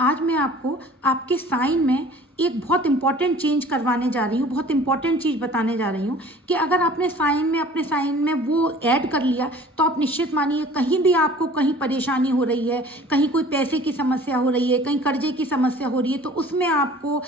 आज मैं आपको आपके साइन में एक बहुत इंपॉर्टेंट चेंज करवाने जा रही हूँ, बहुत इंपॉर्टेंट चीज़ बताने जा रही हूँ कि अगर आपने अपने साइन में वो ऐड कर लिया तो आप निश्चित मानिए कहीं भी आपको कहीं परेशानी हो रही है, कहीं कोई पैसे की समस्या हो रही है, कहीं कर्जे की समस्या हो रही है, तो उसमें आपको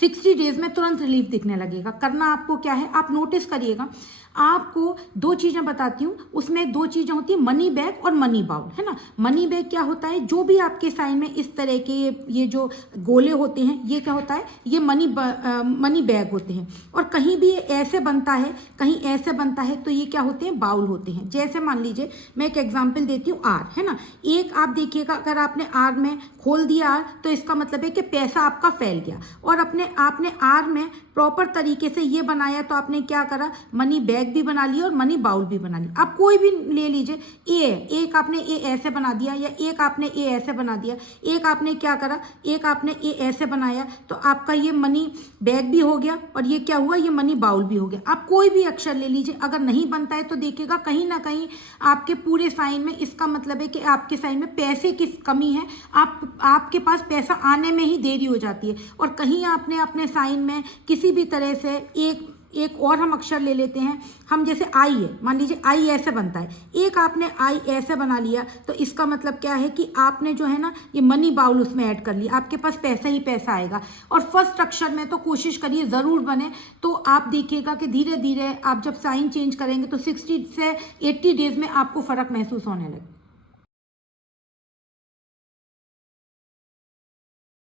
60 डेज में तुरंत रिलीफ दिखने लगेगा। करना आपको क्या है, आप नोटिस करिएगा, आपको दो चीज़ें बताती हूँ, उसमें दो चीज़ें होती हैं, मनी बैग और मनी बाउल, है ना। मनी बैग क्या होता है, जो भी आपके साइन में इस तरह के ये जो गोले होते हैं, ये क्या होता है, ये मनी बैग होते हैं। और कहीं भी ऐसे बनता है, कहीं ऐसे बनता है, तो ये क्या होते हैं, बाउल होते हैं। जैसे मान लीजिए मैं एक एग्जाम्पल देती हूँ, आर, है ना। एक आप देखिएगा, अगर आपने आर में खोल दिया आर, तो इसका मतलब है कि पैसा आपका फैल गया। और आपने आर में प्रॉपर तरीके से ये बनाया, तो आपने क्या करा, मनी बैग भी बना लिया और मनी बाउल भी बना लिया। आप कोई भी ले लीजिए, एक आपने ए ऐसे बना दिया, या एक आपने ए ऐसे बना दिया, एक आपने क्या करा, एक आपने ए ऐसे बनाया, तो आपका ये मनी बैग भी हो गया और ये क्या हुआ, ये मनी बाउल भी हो गया। आप कोई भी अक्षर ले लीजिए, अगर नहीं बनता है तो देखिएगा कहीं ना कहीं आपके पूरे साइन में, इसका मतलब है कि आपके साइन में पैसे की कमी है, आपके पास पैसा आने में ही देरी हो जाती है। और कहीं आपने अपने साइन में किसी भी तरह से एक और हम अक्षर ले लेते हैं, हम जैसे आई है, मान लीजिए आई ऐसे बनता है, एक आपने आई ऐसे बना लिया, तो इसका मतलब क्या है कि आपने जो है ना ये मनी बाउल उसमें ऐड कर लिया, आपके पास पैसा ही पैसा आएगा। और फर्स्ट अक्षर में तो कोशिश करिए ज़रूर बने, तो आप देखिएगा कि धीरे धीरे आप जब साइन चेंज करेंगे तो 60 से 80 डेज में आपको फ़र्क महसूस होने लगे।